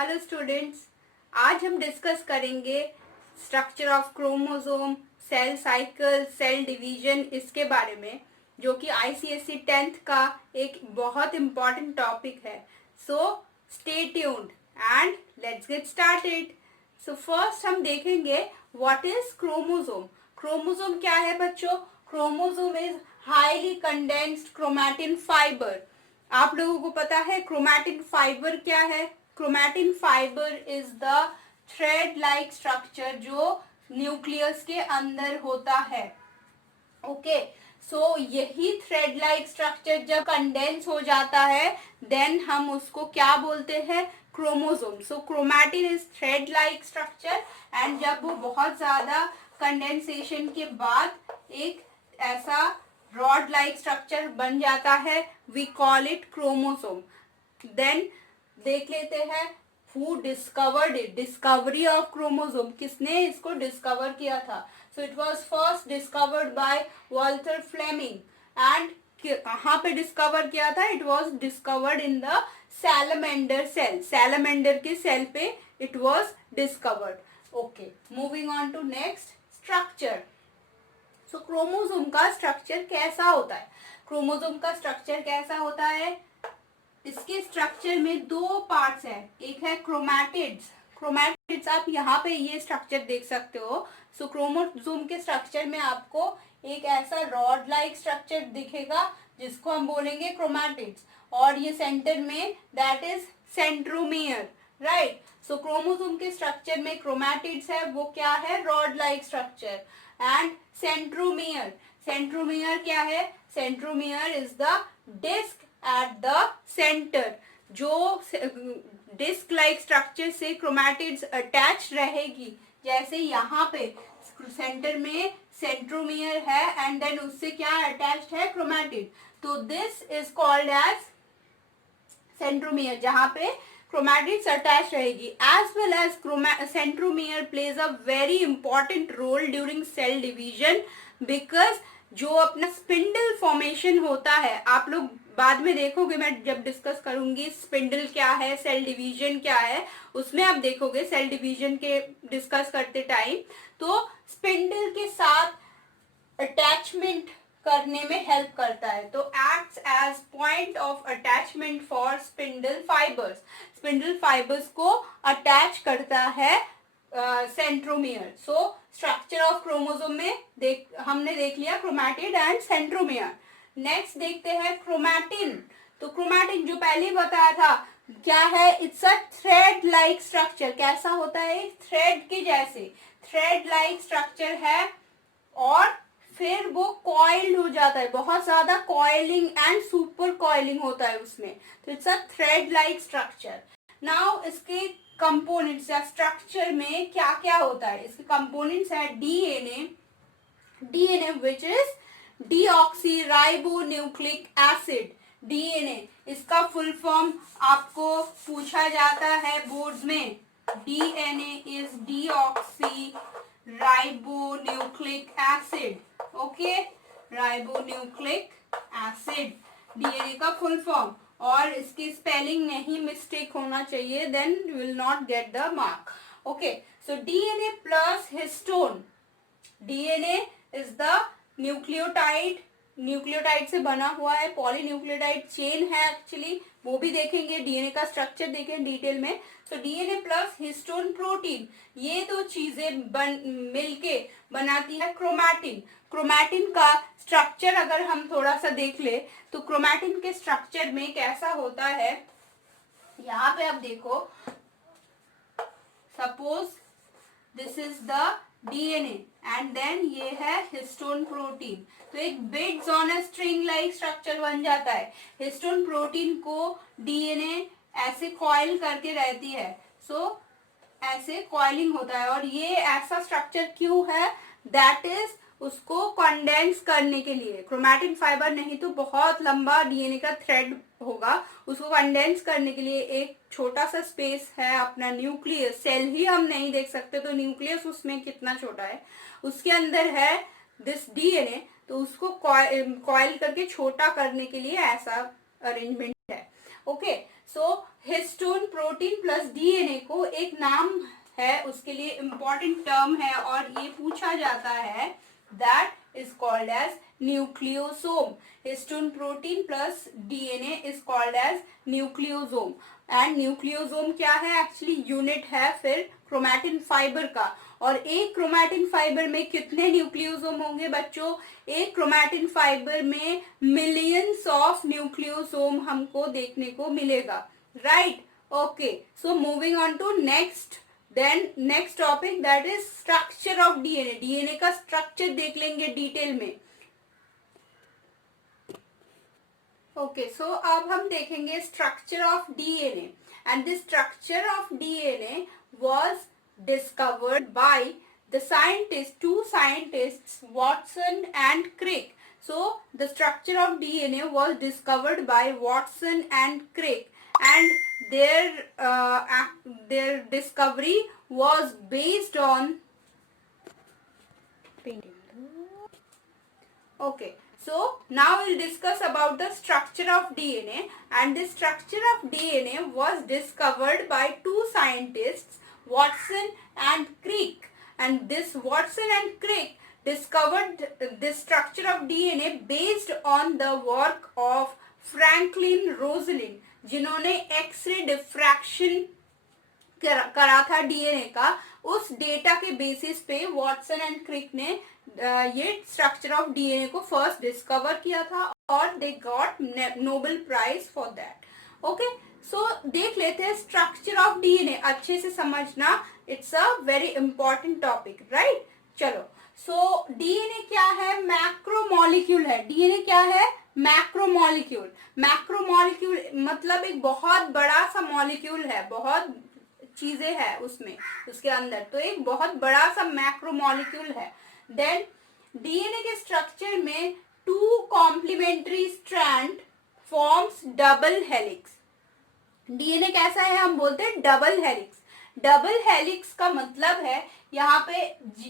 Hello students, आज हम discuss करेंगे structure of chromosome, cell cycle, cell division, इसके बारे में, जो कि आईसीएसई 10th का एक बहुत इम्पॉर्टेंट टॉपिक है. So stay tuned and let's get started. So first हम देखेंगे व्हाट इज क्रोमोसोम. क्रोमोसोम क्या है बच्चों? Chromosome is highly condensed chromatin fibre. आप लोगों को पता है क्रोमैटिन फाइबर क्या है? Chromatin fibre is the thread like structure जो न्यूक्लियस के अंदर होता है. ओके, सो यही थ्रेड लाइक स्ट्रक्चर जब कंडेंस हो जाता है देन हम उसको क्या बोलते हैं? Chromosome. So chromatin is thread like structure and जब वो बहुत ज्यादा कंडेंसेशन के बाद एक ऐसा रॉड लाइक स्ट्रक्चर बन जाता है, we call it chromosome. Then देख लेते हैं who discovered it. Discovery of chromosome, किसने इसको डिस्कवर किया था? So it was first discovered by Walter Flemming. And कहाँ पे डिस्कवर किया था? It was discovered in the salamander cell. Salamander के सेल पे it was discovered. Okay, moving on to next, structure. So chromosome का structure कैसा होता है? क्रोमोसोम का स्ट्रक्चर कैसा होता है? इसके स्ट्रक्चर में दो पार्ट्स हैं. एक है क्रोमैटिड्स. क्रोमैटिड्स आप यहाँ पे ये स्ट्रक्चर देख सकते हो. सो क्रोमोसोम के स्ट्रक्चर में आपको एक ऐसा रॉड लाइक स्ट्रक्चर दिखेगा जिसको हम बोलेंगे क्रोमैटिड्स, और ये सेंटर में that is centromere. Right. So chromosome के स्ट्रक्चर में क्रोमैटिड्स है, वो क्या है? Rod like structure. And centromere. Centromere क्या है? Centromere is the disc at the centre. जो डिस्क लाइक स्ट्रक्चर से क्रोमैटिड्स अटैच रहेगी, जैसे यहाँ पे सेंटर में सेंट्रोमियर है एंड देन उससे क्या अटैच्ड है? क्रोमैटिड. तो this is called as centromere, जहां पे क्रोमैटिड्स अटैच रहेगी. As well as centromere plays a very important role during cell division, because जो अपना स्पिंडल फॉर्मेशन होता है, आप लोग बाद में देखोगे, मैं जब डिस्कस करूंगी स्पिंडल क्या है, सेल डिवीजन क्या है, उसमें आप देखोगे सेल डिवीजन के डिस्कस करते टाइम, तो स्पिंडल के साथ अटैचमेंट करने में हेल्प करता है. तो acts as point of attachment for spindle fibres. Spindle fibres को अटैच करता है centromere. So structure of chromosome में हमने देख लिया क्रोमैटिड एंड सेंट्रोमियर. नेक्स्ट देखते हैं क्रोमैटिन. तो क्रोमैटिन जो पहले बताया था क्या है? It's a thread like structure. कैसा होता है? थ्रेड के जैसे थ्रेड लाइक स्ट्रक्चर है और फिर वो कॉइल्ड हो जाता है. बहुत ज्यादा कॉइलिंग एंड सुपर कॉइलिंग होता है उसमें. तो it's a thread like structure. Now इसके कंपोनेंट्स या स्ट्रक्चर में क्या क्या होता है? इसके कंपोनेंट्स है DNA. DNA which is deoxy ribo nucleic acid. DNA इसका फुल फॉर्म आपको पूछा जाता है बोर्ड्स में. DNA is deoxy ribonucleic acid. Okay, ribonucleic acid DNA का फुल फॉर्म. और इसकी स्पेलिंग नहीं मिस्टेक होना चाहिए, then you will not get the mark. Okay, so DNA plus histone. DNA is the nucleotide. Nucleotide से बना हुआ है, पॉलीन्यूक्लियोटाइड चेन है एक्चुअली, वो भी देखेंगे. डीएनए का स्ट्रक्चर देखें डिटेल में. सो डीएनए प्लस हिस्टोन प्रोटीन, ये दो चीजें मिलके बनाती है क्रोमैटिन. क्रोमैटिन का स्ट्रक्चर अगर हम थोड़ा सा देख ले तो क्रोमैटिन के स्ट्रक्चर में कैसा होता है, यहाँ पे आप देखो. Suppose this is the DNA and then ये है हिस्टोन प्रोटीन. तो एक beads on a string like structure बन जाता है. हिस्टोन प्रोटीन को डीएनए ऐसे कॉइल करके रहती है. सो ऐसे कॉइलिंग होता है. और ये ऐसा स्ट्रक्चर क्यों है? दैट इज उसको कंडेंस करने के लिए. क्रोमैटिन फाइबर नहीं तो बहुत लंबा डीएनए का थ्रेड होगा, उसको कंडेंस करने के लिए एक छोटा सा स्पेस है अपना न्यूक्लियस. सेल ही हम नहीं देख सकते तो न्यूक्लियस उसमें कितना छोटा है, उसके अंदर है दिस डीएनए. तो उसको कॉइल करके छोटा करने के लिए ऐसा अरेंजमेंट है. ओके, सो हिस्टोन प्रोटीन प्लस डीएनए को एक नाम है, उसके लिए इंपॉर्टेंट टर्म है और ये पूछा जाता है, that is called as nucleosome. Histone protein plus DNA is called as nucleosome. And nucleosome क्या है? एक्चुअली यूनिट है फिर क्रोमैटिन फाइबर का. और एक क्रोमैटिन फाइबर में कितने न्यूक्लियोसोम होंगे बच्चों? एक क्रोमैटिन फाइबर में मिलियंस ऑफ न्यूक्लियोसोम हमको देखने को मिलेगा. Right? Okay, so moving on to next topic, that is structure of DNA. DNA का स्ट्रक्चर देख लेंगे डिटेल में. ओके, सो अब हम देखेंगे structure of DNA. And the structure of DNA was discovered by two scientists, Watson and Crick. So the structure of DNA was discovered by Watson and Crick, and their discovery was based on okay. So now we'll discuss about the structure of DNA, and the structure of DNA was discovered by two scientists, Watson and Crick. And this Watson and Crick discovered the structure of DNA based on the work of Franklin Rosalind, जिन्होंने x ray diffraction करा था DNA का. उस data के basis पे Watson and Crick ने ये structure of DNA को फर्स्ट डिस्कवर किया था और they got Nobel prize for that. Okay, so देख लेते हैं स्ट्रक्चर ऑफ डीएनए. अच्छे से समझना, it's a very important topic. Right? चलो, सो डीएनए क्या है? मैक्रोमोलिक्यूल है. डीएनए क्या है? मैक्रोमोलिक्यूल. मैक्रोमोलिक्यूल मतलब एक बहुत बड़ा सा मॉलिक्यूल है, बहुत चीजें है उसमें, उसके अंदर, तो एक बहुत बड़ा सा मैक्रोमोलिक्यूल है. देन डीएनए के स्ट्रक्चर में two complementary strand forms double helix. DNA कैसा है? हम बोलते हैं डबल हेलिक्स. डबल हेलिक्स का मतलब है यहाँ पे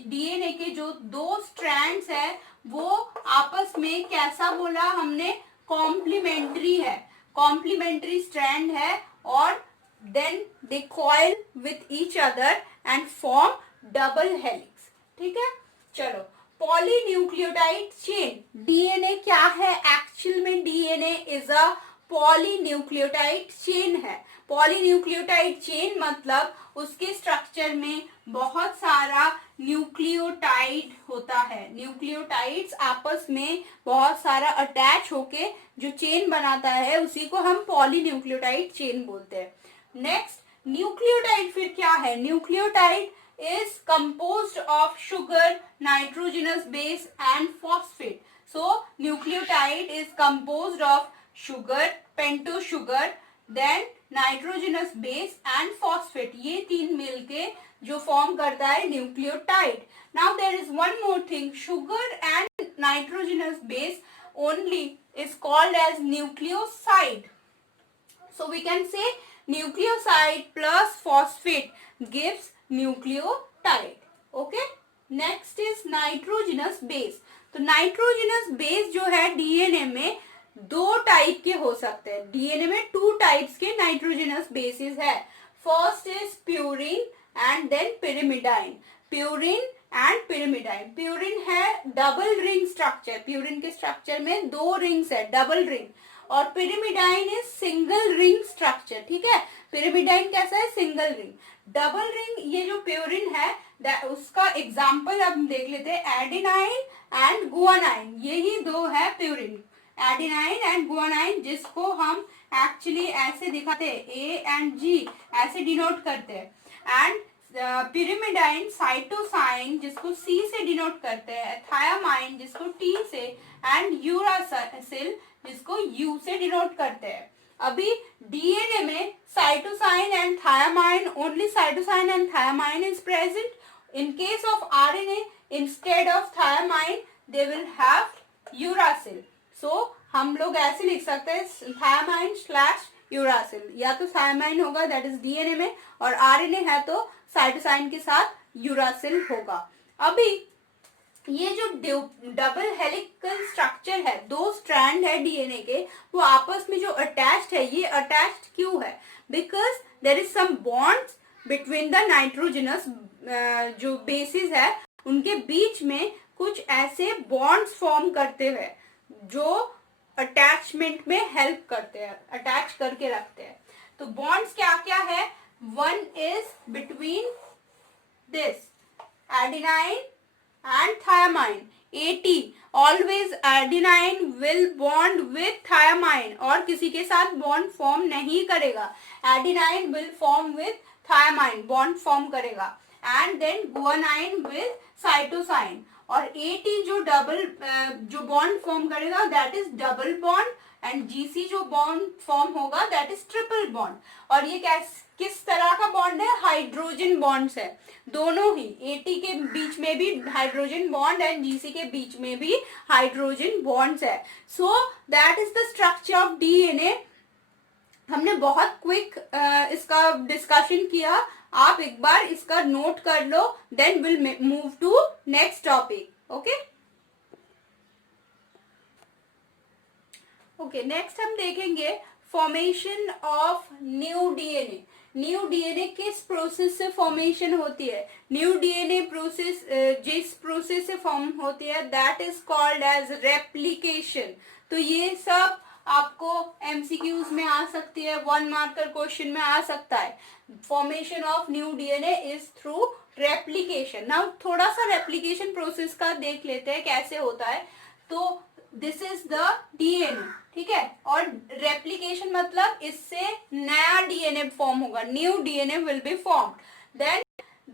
डीएनए के जो दो स्ट्रैंड्स है वो आपस में कैसा बोला हमने? कॉम्प्लीमेंट्री है, कॉम्प्लीमेंट्री स्ट्रैंड है, और then they coil with each other and form double helix. ठीक है? चलो, पॉलीन्यूक्लियोटाइड चेन. डीएनए क्या है? एक्चुअल में DNA is a polynucleotide chain है. पॉलीन्यूक्लियोटाइड चेन मतलब उसके स्ट्रक्चर में बहुत सारा न्यूक्लियोटाइड होता है. न्यूक्लियोटाइड्स आपस में बहुत सारा अटैच होके जो चेन बनाता है उसी को हम पॉलीन्यूक्लियोटाइड चेन बोलते हैं. नेक्स्ट, न्यूक्लियोटाइड फिर क्या है? Nucleotide is composed of sugar, nitrogenous base and phosphate. So nucleotide is composed of sugar, pentose sugar, then nitrogenous base and phosphate. ये तीन मिलके जो फॉर्म करता है nucleotide. Now there is one more thing, sugar and nitrogenous base only is called as nucleoside. So we can say nucleoside plus phosphate gives nucleotide. Okay, next is nitrogenous base. तो nitrogenous base जो है DNA में दो type के हो सकते हैं. DNA में टू टाइप्स के नाइट्रोजिनस बेसिस है. First is purine and then pyrimidine. Purine and pyrimidine. Purine है डबल रिंग स्ट्रक्चर. प्यूरिन के स्ट्रक्चर में दो रिंग्स है, डबल रिंग. और pyrimidine is single ring structure. ठीक है? पिरिमिडाइन कैसा है? Single ring. डबल रिंग ये जो प्यूरिन है उसका एग्जाम्पल अब देख लेते हैं, एडेनाइन एंड गुआनाइन. यही दो है प्यूरिन, एडेनाइन एंड गुआनाइन, जिसको हम एक्चुअली ऐसे दिखाते हैं, ए एंड जी ऐसे डिनोट करते हैं. एंड पिरिमिडाइन साइटोसाइन जिसको सी से डिनोट करते हैं, थायामाइन जिसको टी से, एंड यूरासिल जिसको यू से डिनोट करते हैं. अभी डीएनए में cytosine and thiamine, only cytosine and thiamine is present. In case of RNA, instead of thiamine, they will have uracil. So हम लोग ऐसे लिख सकते हैं thiamine slash uracil. या तो thiamine होगा that is DNA में, और RNA है तो साइटोसाइन के साथ uracil होगा. अभी ये जो डबल हेलिकल स्ट्रक्चर है, दो स्ट्रैंड है डीएनए के, वो आपस में जो अटैच्ड है, ये अटैच्ड क्यों है? Because there is some bonds between the nitrogenous जो बेसिस है, उनके बीच में कुछ ऐसे बॉन्ड्स फॉर्म करते हैं जो अटैचमेंट में हेल्प करते हैं, अटैच करके रखते हैं। तो बॉन्ड्स क्या क्या है? One is between this adenine and thiamine, AT, always adenine will bond with thiamine, और किसी के साथ बॉन्ड फॉर्म नहीं करेगा। adenine will form with thiamine, bond form करेगा। and then guanine with cytosine, और AT जो डबल जो बॉन्ड फॉर्म करेगा that is double bond, and GC जो बॉन्ड फॉर्म होगा दैट इज ट्रिपल बॉन्ड। और ये किस तरह का बॉन्ड है? हाइड्रोजन बॉन्ड्स है दोनों ही, AT के बीच में भी हाइड्रोजन बॉन्ड एंड GC के बीच में भी हाइड्रोजन बॉन्ड्स है। सो that is the structure of DNA. हमने बहुत क्विक इसका डिस्कशन किया, आप एक बार इसका नोट कर लो, then will move to next topic. Okay, next हम देखेंगे formation of new DNA. New DNA किस प्रोसेस से फॉर्मेशन होती है? न्यू डीएनए प्रोसेस जिस प्रोसेस से फॉर्म होती है that is called as replication. तो ये सब आपको एमसीक्यूज में आ सकती है, 1 मार्कर क्वेश्चन में आ सकता है। Formation of new DNA is through replication. Now थोड़ा सा रेप्लिकेशन प्रोसेस का देख लेते हैं कैसे होता है। तो दिस इज द डीएनए, ठीक है, और रेप्लिकेशन मतलब इससे नया डीएनए फॉर्म होगा, new DNA will be formed. Then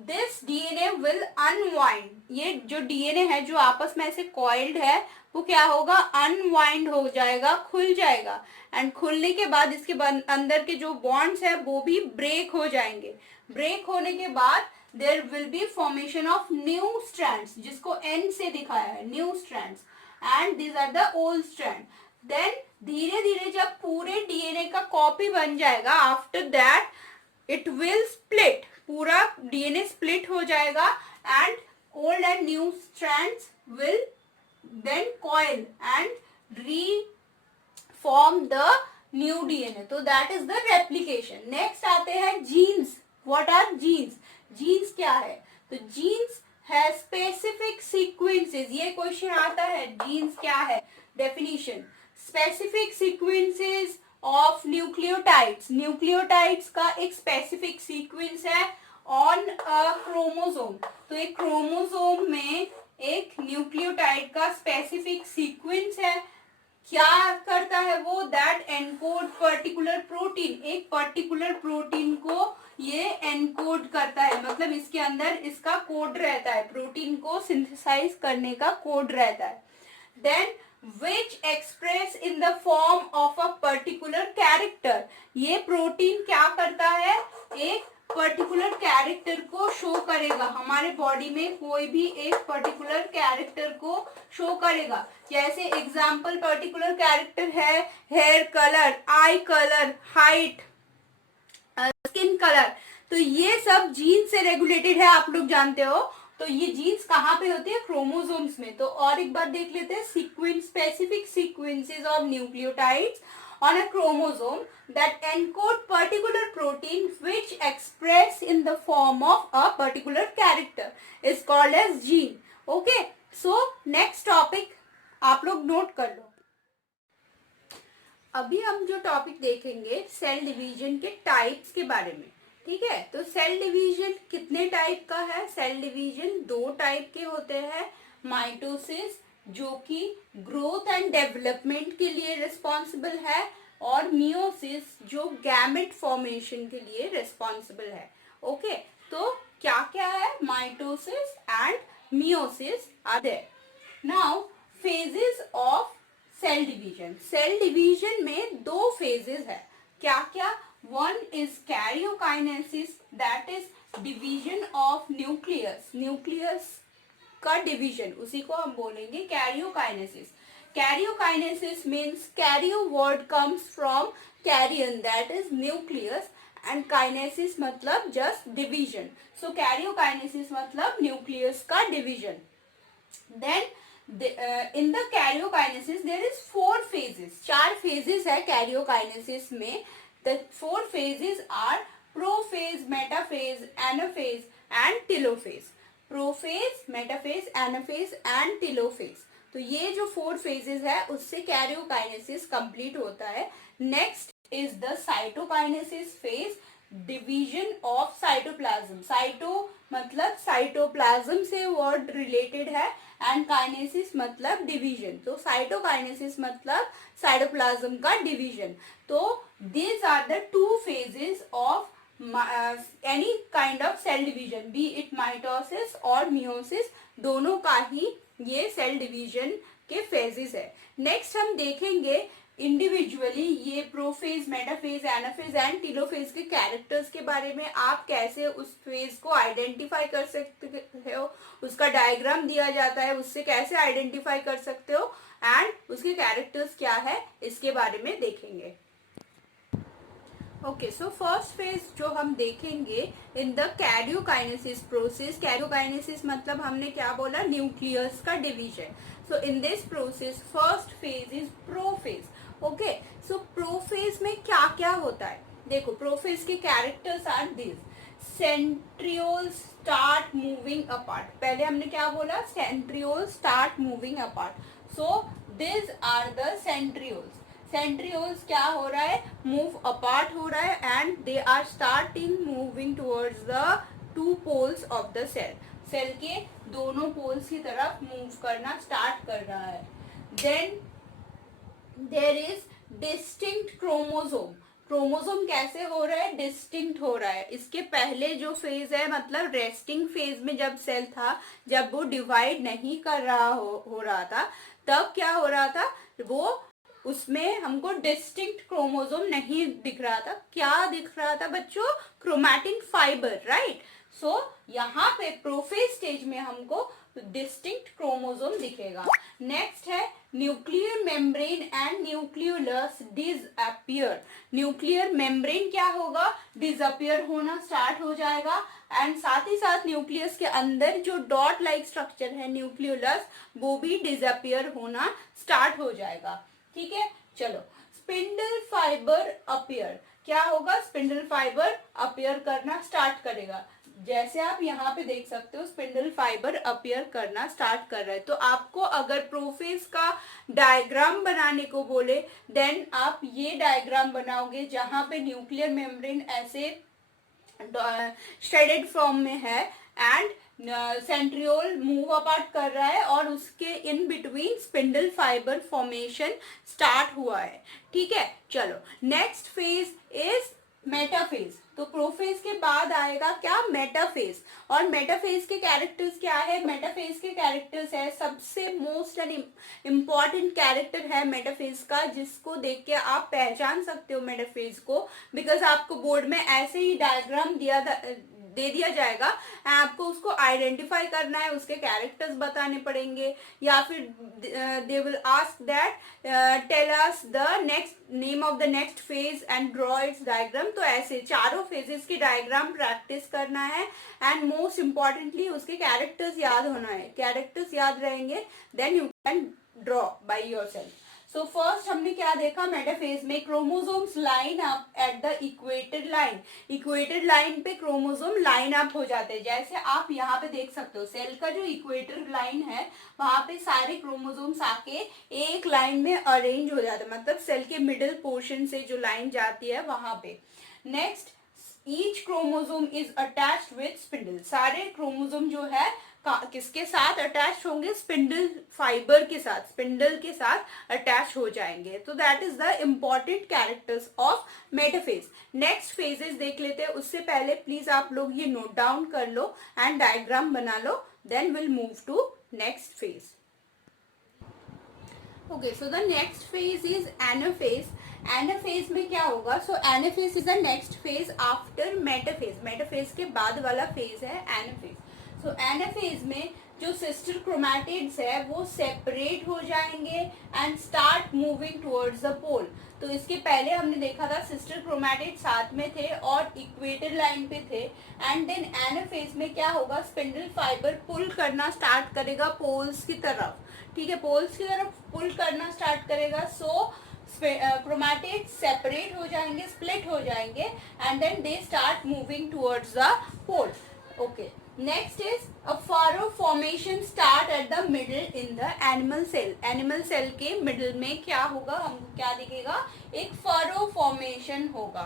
this DNA will unwind, ये जो डीएनए है जो आपस में ऐसे कॉइल्ड है वो क्या होगा? अनवाइंड हो जाएगा, खुल जाएगा, एंड खुलने के बाद इसके अंदर के जो बॉन्ड्स है वो भी ब्रेक हो जाएंगे। ब्रेक होने के बाद there will be formation of new strands, जिसको N से दिखाया है, new strands, and these are the old strand. Then धीरे धीरे जब पूरे डीएनए का कॉपी बन जाएगा, after that it will split, पूरा डीएनए स्प्लिट हो जाएगा, and old and new strands will then coil and reform the new DNA. तो that is the replication. Next आते हैं genes. What are genes? Jeans क्या है? तो जीन्स है स्पेसिफिक सीक्वेंसेस। ये क्वेश्चन आता है, जीन्स क्या है? Definition, specific sequences of nucleotides. Nucleotides का एक स्पेसिफिक सीक्वेंस है ऑन अ क्रोमोसोम। तो एक क्रोमोसोम में एक न्यूक्लियोटाइड का स्पेसिफिक सीक्वेंस है। क्या करता है वो? दैट एनकोड पर्टिकुलर प्रोटीन, एक पर्टिकुलर प्रोटीन को ये एनकोड करता है, मतलब इसके अंदर इसका कोड रहता है, प्रोटीन को सिंथेसाइज करने का कोड रहता है। Then which express in the form of a particular character. ये प्रोटीन क्या करता है? एक पर्टिकुलर कैरेक्टर को शो करेगा, हमारे बॉडी में कोई भी एक पर्टिकुलर कैरेक्टर को शो करेगा। जैसे एग्जाम्पल पर्टिकुलर कैरेक्टर है hair colour, eye colour, height, skin colour. तो ये सब जीन से रेगुलेटेड है, आप लोग जानते हो। तो ये जीन्स कहाँ पे होती है? क्रोमोसोम्स में। तो और एक बार देख लेते हैं, sequence, specific sequences of nucleotides on a chromosome that encode particular protein which express in the form of a particular character is called as gene. Okay, so next topic आप लोग नोट कर लो। अभी हम जो टॉपिक देखेंगे cell division के types के बारे में, ठीक है। तो सेल डिवीजन कितने टाइप का है? सेल डिवीजन 2 टाइप के होते हैं। माइटोसिस जो कि ग्रोथ एंड डेवलपमेंट के लिए रिस्पॉन्सिबल है, और मियोसिस जो गैमेट फॉर्मेशन के लिए रिस्पॉन्सिबल है। ओके, तो क्या क्या है? Mitosis and meiosis are there. Now phases of cell division. Cell division में 2 फेजेस है। क्या क्या? One is karyokinesis, that is division of nucleus. Nucleus का डिवीजन, उसी को हम बोलेंगे karyokinesis. Karyokinesis means karyo word comes from carrion, that is nucleus, and kinesis मतलब just division. So karyokinesis मतलब nucleus का division. Then in the karyokinesis there is 4 phases. 4 phases है karyokinesis में. The 4 phases are prophase, metaphase, anaphase and telophase. Prophase, metaphase, anaphase and telophase. तो ये जो 4 phases है उससे karyokinesis complete होता है. Next is the cytokinesis phase. Division of cytoplasm. Cyto मतलब साइटोप्लाज्म से वर्ड रिलेटेड है एंड काइनेसिस मतलब डिवीजन. तो साइटोकाइनेसिस मतलब साइटोप्लाज्म का डिवीजन. तो these are the 2 phases of any kind of cell division, be it mitosis और meiosis, दोनों का ही ये सेल डिवीजन के फेजेस है. नेक्स्ट हम देखेंगे इंडिविजुअली ये prophase, metaphase, anaphase and telophase के कैरेक्टर्स के बारे में. आप कैसे उस फेज को आइडेंटिफाई कर सकते हो, उसका डायग्राम दिया जाता है, उससे कैसे आइडेंटिफाई कर सकते हो एंड उसके कैरेक्टर्स क्या है इसके बारे में देखेंगे. ओके, सो फर्स्ट फेज जो हम देखेंगे in the karyokinesis process. Karyokinesis मतलब हमने क्या बोला, न्यूक्लियस का division. So in this process first phase is prophase. Okay, so prophase में क्या क्या होता है देखो. प्रोफेज के characters are this. Centrioles start moving apart. पहले हमने क्या बोला, centrioles start moving apart. So this are the centrioles. Centrioles क्या हो रहा है, मूव अपार्ट हो रहा है and they are starting moving towards the 2 poles of the cell. Cell के दोनों पोल्स की तरफ मूव करना स्टार्ट कर रहा है. Then there is distinct chromosome. Chromosome कैसे हो रहा है, डिस्टिंक्ट हो रहा है. इसके पहले जो फेज है मतलब रेस्टिंग फेज में जब सेल था, जब वो डिवाइड नहीं कर रहा हो रहा था, तब क्या हो रहा था, वो उसमें हमको डिस्टिंक्ट क्रोमोसोम नहीं दिख रहा था. क्या दिख रहा था बच्चों, क्रोमैटिन फाइबर, राइट. सो यहाँ पे प्रोफेज स्टेज में हमको डिस्टिंक्ट क्रोमोसोम दिखेगा. नेक्स्ट है nuclear membrane and nucleolus disappear. Nuclear membrane क्या होगा, डिसअपियर होना स्टार्ट हो जाएगा एंड साथ ही साथ न्यूक्लियस के अंदर जो डॉट लाइक स्ट्रक्चर है न्यूक्लियोलस, वो भी डिसअपियर होना स्टार्ट हो जाएगा. ठीक है, चलो. Spindle fibre appear. क्या होगा, स्पिंडल फाइबर अपियर करना स्टार्ट करेगा. जैसे आप यहाँ पे देख सकते हो स्पिंडल फाइबर अपियर करना स्टार्ट कर रहा है. तो आपको अगर प्रोफेज का डायग्राम बनाने को बोले देन आप ये डायग्राम बनाओगे जहां पे न्यूक्लियर मेम्ब्रेन ऐसे श्रेडेड फॉर्म में है एंड सेंट्रियोल मूव अपार्ट कर रहा है और उसके in between spindle fibre formation start हुआ है. ठीक है, चलो. Next phase is metaphase. तो प्रोफेज के बाद आएगा क्या, मेटाफेज. और मेटाफेज के कैरेक्टर्स क्या है, मेटाफेज के कैरेक्टर्स है सबसे मोस्ट एंड इम्पॉर्टेंट कैरेक्टर है मेटाफेज का, जिसको देख के आप पहचान सकते हो मेटाफेज को, बिकॉज आपको बोर्ड में ऐसे ही डायग्राम दे दिया जाएगा. आपको उसको आइडेंटिफाई करना है, उसके कैरेक्टर्स बताने पड़ेंगे या फिर they will ask that tell us the next name of the next phase and draw its diagram. तो ऐसे चारों फेजेस की डायग्राम प्रैक्टिस करना है एंड मोस्ट इम्पॉर्टेंटली उसके कैरेक्टर्स याद होना है. कैरेक्टर्स याद रहेंगे then you can draw by yourself. So first हमने क्या देखा, मेटाफेज में chromosomes line up at the equator line. Equator line पे क्रोमोसोम लाइन अप हो जाते हैं. जैसे आप यहाँ पे देख सकते हो सेल का जो इक्वेटर लाइन है वहां पे सारे क्रोमोसोम्स आके एक लाइन में अरेंज हो जाते हैं, मतलब सेल के मिडिल पोर्शन से जो लाइन जाती है वहां पे. Next, each chromosome is attached with spindle. सारे क्रोमोसोम जो है किसके साथ अटैच होंगे, स्पिंडल फाइबर के साथ, स्पिंडल के साथ अटैच हो जाएंगे. तो that is the important characters of metaphase. Next phases देख लेते हैं. उससे पहले प्लीज आप लोग ये नोट डाउन कर लो एंड डायग्राम बना लो, then will move to next phase. Okay, so the next phase is anaphase. Anaphase में क्या होगा, so anaphase is the next phase after metaphase. Metaphase के बाद वाला फेज है एनाफेज. सो एनाफेज में जो सिस्टर क्रोमैटिड्स है वो सेपरेट हो जाएंगे and start moving towards the pole. तो इसके पहले हमने देखा था सिस्टर क्रोमैटिड साथ में थे और इक्वेटर लाइन पे थे, एंड देन एनाफेज में क्या होगा, स्पिंडल फाइबर पुल करना स्टार्ट करेगा पोल्स की तरफ, ठीक है, पोल्स की तरफ पुल करना स्टार्ट करेगा। सो क्रोमैटिड सेपरेट हो जाएंगे, स्प्लिट हो जाएंगे and then they start moving towards the pole. Okay, next is a furrow formation start at the middle in the animal cell. Animal cell के मिडल में क्या होगा, हमको क्या दिखेगा, एक फरो फॉर्मेशन होगा,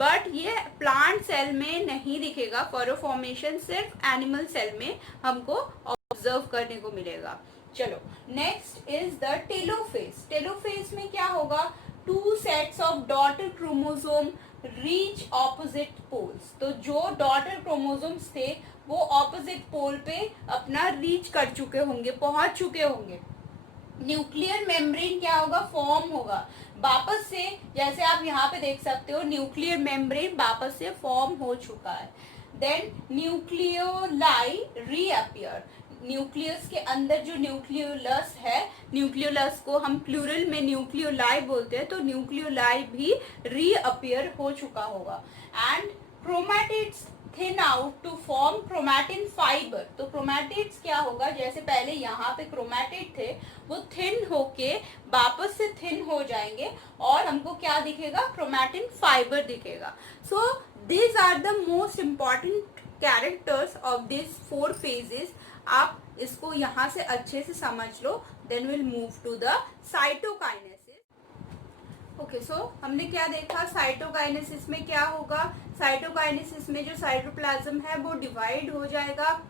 बट ये प्लांट सेल में नहीं दिखेगा। फरो फॉर्मेशन सिर्फ एनिमल सेल में हमको ऑब्जर्व करने को मिलेगा। चलो, next is the telophase. Telophase में क्या होगा, 2 sets of daughter chromosome reach opposite poles. तो जो डॉटर क्रोमोसोम्स थे वो ऑपोजिट पोल पे अपना रीच कर चुके होंगे, पहुंच चुके होंगे। न्यूक्लियर मेम्ब्रेन क्या होगा, फॉर्म होगा वापस से, जैसे आप यहाँ पे देख सकते हो न्यूक्लियर मेम्ब्रेन वापस से फॉर्म हो चुका है। Then nucleoli reappear. न्यूक्लियस के अंदर जो न्यूक्लियोलस है, न्यूक्लियोलस को हम प्लूरल में न्यूक्लियोलाई बोलते हैं, तो न्यूक्लियोलाई भी रीअपियर हो चुका होगा। And chromatids thin out to form chromatin fibre. तो क्रोमैटिड्स क्या होगा, जैसे पहले यहाँ पे क्रोमैटिड थे वो थिन होके वापस से थिन हो जाएंगे और हमको क्या दिखेगा, क्रोमैटिन फाइबर दिखेगा। सो these are the most important characters of these 4 phases। आप इसको यहाँ से अच्छे से समझ लो, then we'll move to the cytokinesis। Okay, so हमने क्या देखा, साइटोकाइनेसिस में क्या होगा, साइटोकाइनेसिस में जो साइटोप्लाज्म है वो डिवाइड हो जाएगा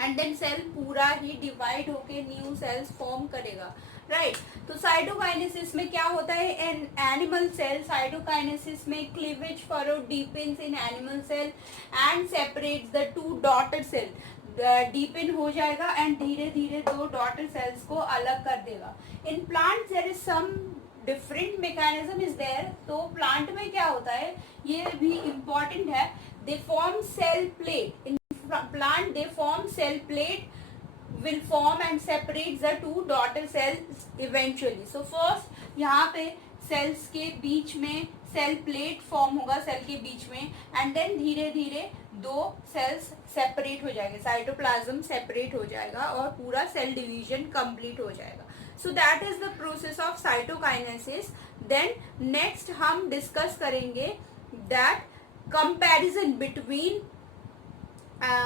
एंड देन सेल पूरा ही डिवाइड होके न्यू सेल्स फॉर्म करेगा, राइट। तो साइटोकाइनेसिस में क्या होता है, एन एनिमल सेल, साइटोकाइनेसिस में cleavage furrow deepens in animal cell and separates the 2 daughter cell. Deepen हो जाएगा एंड धीरे धीरे 2 डॉटर सेल्स को अलग कर देगा। In plant there is some different mechanism is there. तो प्लांट में क्या होता है, ये भी इम्पोर्टेंट है, they form cell plate. In plant they form cell plate will form and separates the 2 daughter cells eventually। so first यहाँ पे cells के बीच में सेल प्लेट फॉर्म होगा, सेल के बीच में, एंड देन धीरे धीरे 2 सेल्स सेपरेट हो जाएंगे, साइटोप्लाज्म सेपरेट हो जाएगा और पूरा सेल डिवीजन कंप्लीट हो जाएगा। So that is the process of cytokinesis. Then next हम डिस्कस करेंगे that comparison between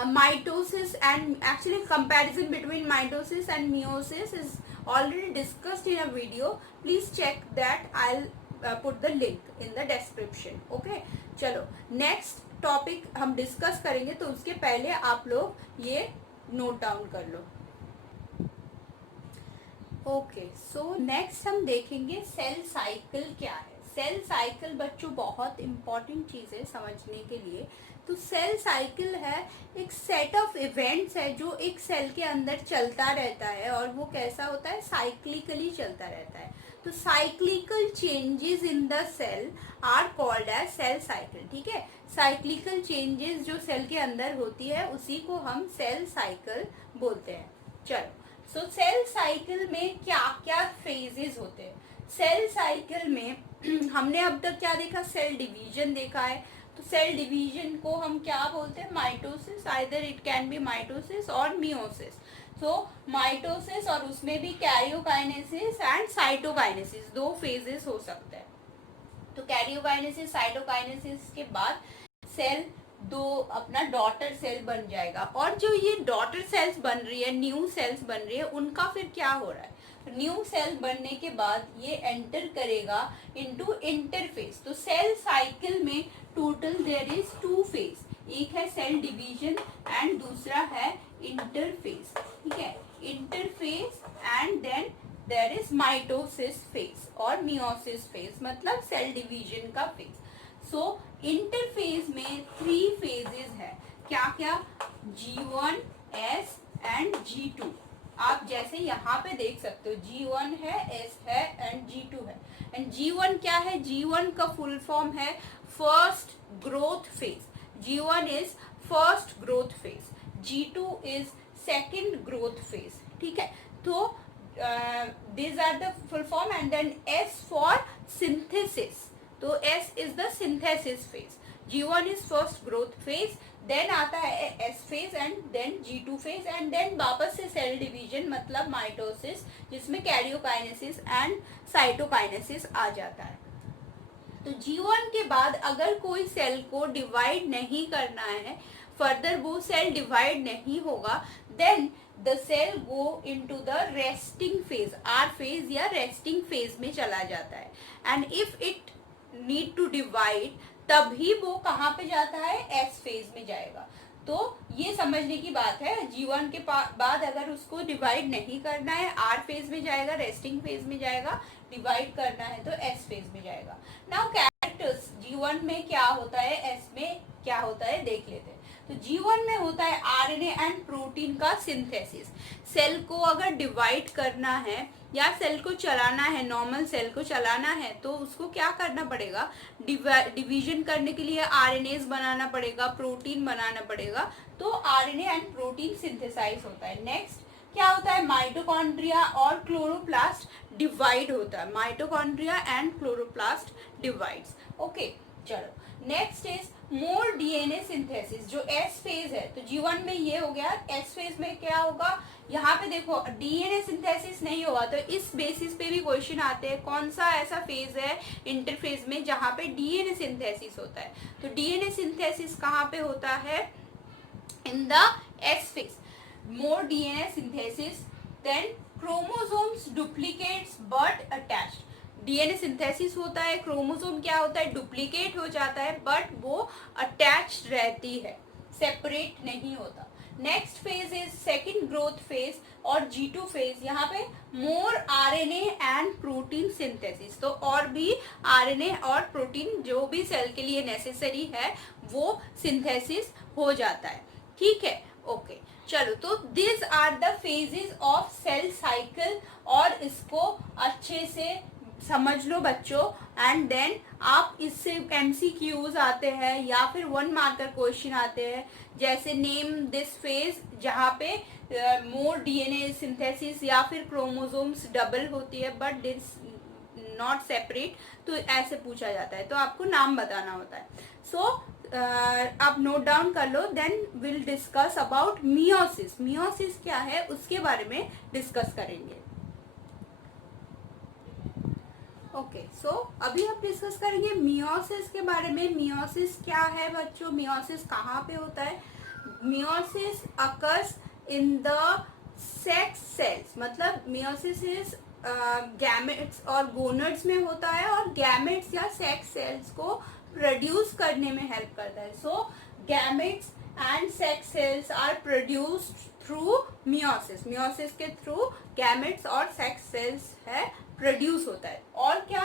mitosis, and actually comparison between mitosis and meiosis is already discussed in a video. Please check that. I'll put the link in the description. Okay, चलो next topic हम discuss करेंगे, तो उसके पहले आप लोग ये note down कर लो। ओके, सो नेक्स्ट हम देखेंगे सेल साइकिल क्या है। सेल साइकिल बच्चों बहुत इंपॉर्टेंट चीज है समझने के लिए। तो सेल साइकिल है एक सेट ऑफ इवेंट्स है जो एक सेल के अंदर चलता रहता है, और वो कैसा होता है, साइक्लिकली चलता रहता है। तो cyclical changes in the cell are called as cell cycle, ठीक है। साइक्लिकल चेंजेस जो सेल के अंदर होती है उसी को हम सेल साइकिल बोलते हैं। चलो, सो सेल साइकिल में क्या क्या फेजेस होते हैं। सेल साइकिल में हमने अब तक क्या देखा, सेल डिवीजन देखा है। तो सेल डिवीजन को हम क्या बोलते हैं, mitosis. Either it can be mitosis और मियोसिस। सो माइटोसिस और उसमें भी कैरियोकाइनेसिस एंड साइटोकाइनेसिस 2 फेजेस हो सकते हैं। तो कैरियोकाइनेसिस, साइटोकाइनेसिस के बाद सेल 2 अपना डॉटर सेल बन जाएगा, और जो ये डॉटर सेल्स बन रही है, न्यू सेल्स बन रही है, उनका फिर क्या हो रहा है, न्यू सेल बनने के बाद ये एंटर करेगा इनटू इंटरफेस। तो सेल साइकिल में टोटल देयर इज 2 फेज, एक है सेल डिवीजन एंड दूसरा है इंटरफेस, ठीक है। Interphase and then there is mitosis phase और मियोसिस फेज, मतलब सेल डिवीजन का फेज। सो इंटरफेज में 3 फेजेस है, क्या क्या, G1, S एंड G2। आप जैसे यहाँ पे देख सकते हो, G1 है, S है एंड G2 है। एंड G1 क्या है, G1 का फुल फॉर्म है first growth phase. G1 is first growth phase, G2 is second growth phase, ठीक है। तो these are the full form and then S for synthesis, तो S is the synthesis phase, G1 is first growth phase, then आता है S phase and then G2 phase and then वापस से cell division मतलब mitosis जिसमें karyokinesis and cytokinesis आ जाता है। तो G1 के बाद अगर कोई सेल को डिवाइड नहीं करना है, फर्दर वो सेल डिवाइड नहीं होगा, then the cell go into the resting phase, R phase या रेस्टिंग फेज में चला जाता है। And if it need to divide, तभी वो कहाँ पे जाता है, एस फेज में जाएगा। तो ये समझने की बात है, G1 के बाद अगर उसको डिवाइड नहीं करना है, आर फेज में जाएगा, रेस्टिंग फेज में जाएगा, डिवाइड करना है तो एस फेज में जाएगा। नाउ कैरेक्टर्स G1 में क्या होता है, एस में क्या होता है, देख लेते हैं। तो G1 में होता है आरएनए एंड प्रोटीन का सिंथेसिस। सेल को अगर डिवाइड करना है या सेल को चलाना है, नॉर्मल सेल को चलाना है, तो उसको क्या करना पड़ेगा, डिवीजन करने के लिए आरएनएस बनाना पड़ेगा, प्रोटीन बनाना पड़ेगा। तो आरएनए एंड प्रोटीन सिंथेसाइज होता है। नेक्स्ट क्या होता है, माइटोकॉन्ड्रिया और क्लोरोप्लास्ट डिवाइड होता है, mitochondria and chloroplast divides. Okay, चलो next is more DNA synthesis, जो एस फेज है। तो G1 में ये हो गया, एस फेज में क्या होगा, यहाँ पे देखो डीएनए सिंथेसिस नहीं होगा, तो इस बेसिस पे भी क्वेश्चन आते हैं कौन सा ऐसा फेज है इंटरफेज में जहाँ पे डीएनए सिंथेसिस होता है। तो डीएनए सिंथेसिस कहाँ पे होता है, in the S phase. More DNA synthesis, then chromosomes duplicates but attached. DNA synthesis होता है, क्रोमोसोम क्या होता है, डुप्लीकेट हो जाता है, बट वो अटैच्ड रहती है, सेपरेट नहीं होता। Next phase is second growth phase और G2 फेज। यहाँ पे मोर आरएनए एंड प्रोटीन सिंथेसिस, तो और भी आरएनए और प्रोटीन जो भी सेल के लिए नेसेसरी है वो सिंथेसिस हो जाता है, ठीक है। ओके, चलो, तो this are the phases of cell cycle, और इसको अच्छे से समझ लो बच्चों। एंड देन आप इससे MCQs आते हैं या फिर 1 मार्कर क्वेश्चन आते हैं, जैसे नेम दिस फेज, जहाँ पे मोर डीएनए सिंथेसिस या फिर क्रोमोसोम्स डबल होती है बट दिस नॉट सेपरेट, तो ऐसे पूछा जाता है, तो आपको नाम बताना होता है। सो आप नोट डाउन कर लो, then will discuss about meiosis. Meiosis क्या है उसके बारे में डिस्कस करेंगे। ओके, सो अभी हम डिस्कस करेंगे मियोसिस के बारे में। मियोसिस क्या है बच्चों, मियोसिस कहाँ पे होता है। Meiosis occurs in the sex cells, मतलब मियोसिस इज गैमेट्स और गोनड्स में होता है, और गैमेट्स या सेक्स सेल्स को प्रोड्यूस करने में हेल्प करता है। So gametes and sex cells are produced through meiosis. Meiosis के थ्रू गैमेट्स और सेक्स सेल्स है प्रोड्यूस होता है। और क्या,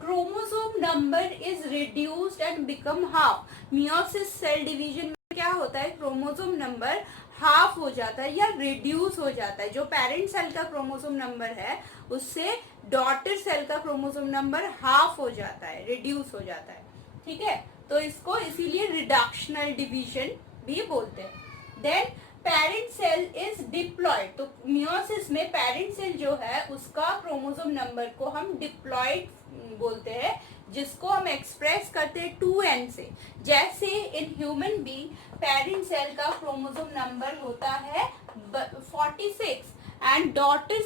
chromosome number is reduced and become half. Meiosis cell division में क्या होता है, क्रोमोसोम नंबर हाफ हो जाता है या रिड्यूस हो जाता है। जो पेरेंट सेल का क्रोमोसोम नंबर है उससे डॉटर सेल का क्रोमोसोम नंबर हाफ हो जाता है, रिड्यूस हो जाता है, ठीक है। तो इसको इसीलिए रिडक्शनल डिवीजन भी बोलते हैं। Then parent cell is diploid, तो मियोसिस में पेरेंट सेल जो है उसका क्रोमोसोम नंबर को हम डिप्लॉयड बोलते हैं, जिसको हम एक्सप्रेस करते हैं 2n से। जैसे in human being parent cell का क्रोमोसोम नंबर होता है 46 and daughter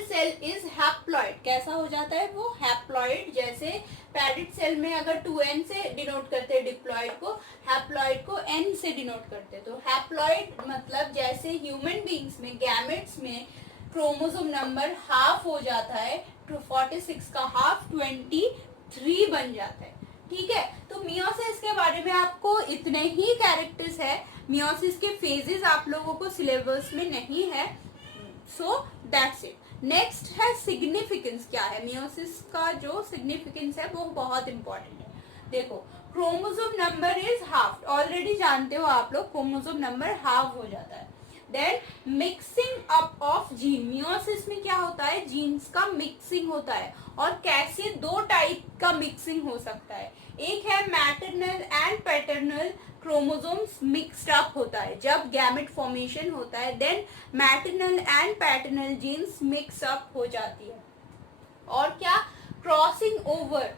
cell is haploid. कैसा हो जाता है वो, हैप्लॉइड। जैसे पेरेंट सेल में अगर 2n से डिनोट करते हैं डिप्लॉइड को, हैप्लॉइड को n से डिनोट करते हैं। तो हैप्लॉइड मतलब जैसे ह्यूमन बीइंग्स में गैमेट्स में क्रोमोसोम नंबर हाफ हो जाता है, 46 का हाफ 23 बन जाता है, ठीक है। तो मियोसिस के बारे में आपको इतने ही कैरेक्टर्स है। मियोसिस के फेजेस आप लोगों को सिलेबस में नहीं है, सो दैट्स इट। नेक्स्ट है सिग्निफिकेंस। क्या है मियोसिस का जो सिग्निफिकेंस है वो बहुत इंपॉर्टेंट है। देखो, chromosome number is half, already जानते हो आप लोग, क्रोमोसोम नंबर हाफ हो जाता है। Then mixing up of gene, meiosis में क्या होता है, जीन्स का मिक्सिंग होता है। और कैसे, 2 टाइप का मिक्सिंग हो सकता है, एक है maternal and paternal chromosomes mixed up होता है, जब गैमेट फॉर्मेशन होता है, then maternal and paternal genes mix up हो जाती है। और क्या, crossing over,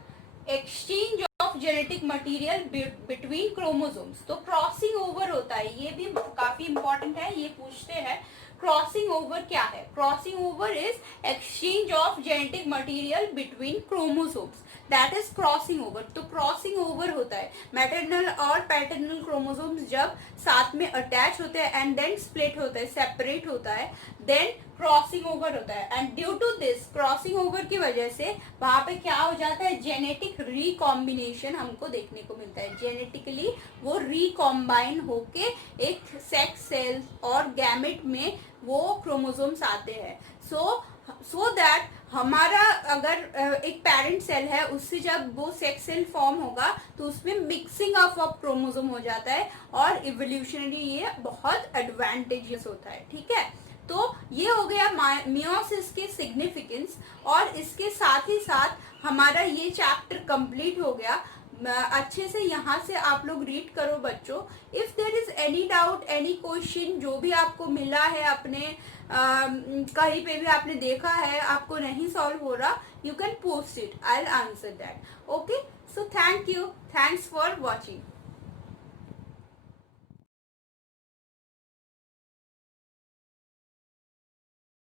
exchange of genetic material between chromosomes. तो क्रॉसिंग ओवर होता है, ये भी काफी इंपॉर्टेंट है, ये पूछते हैं। क्रॉसिंग ओवर क्या है? Crossing over is exchange of genetic material between chromosomes, that is crossing over. तो क्रॉसिंग ओवर होता है, मैटरनल और पैटर्नल क्रोमोसोम्स जब साथ में अटैच होते हैं एंड देन स्प्लिट होता है, सेपरेट होता है, देन क्रॉसिंग ओवर होता है। And due to this crossing over की वजह से वहां पे क्या हो जाता है, जेनेटिक रिकॉम्बिनेशन हमको देखने को मिलता है। जेनेटिकली वो रिकॉम्बाइन होके एक सेक्स सेल और गैमेट में वो क्रोमोसोम्स आते हैं। सो दैट हमारा अगर एक पेरेंट सेल है, उससे जब वो सेक्स सेल फॉर्म होगा तो उसमें मिक्सिंग ऑफ क्रोमोसोम हो जाता है और इवोल्यूशनरी ये बहुत एडवांटेजेस होता है। ठीक है, तो ये हो गया मियोसिस के सिग्निफिकेंस, और इसके साथ ही साथ हमारा ये चैप्टर कंप्लीट हो गया। अच्छे से यहाँ से आप लोग रीड करो बच्चों। If there is any doubt, any question जो भी आपको मिला है, अपने कहीं पे भी आपने देखा है आपको नहीं सॉल्व हो रहा, you can post it, I will answer that. Okay, so thank you, thanks for watching.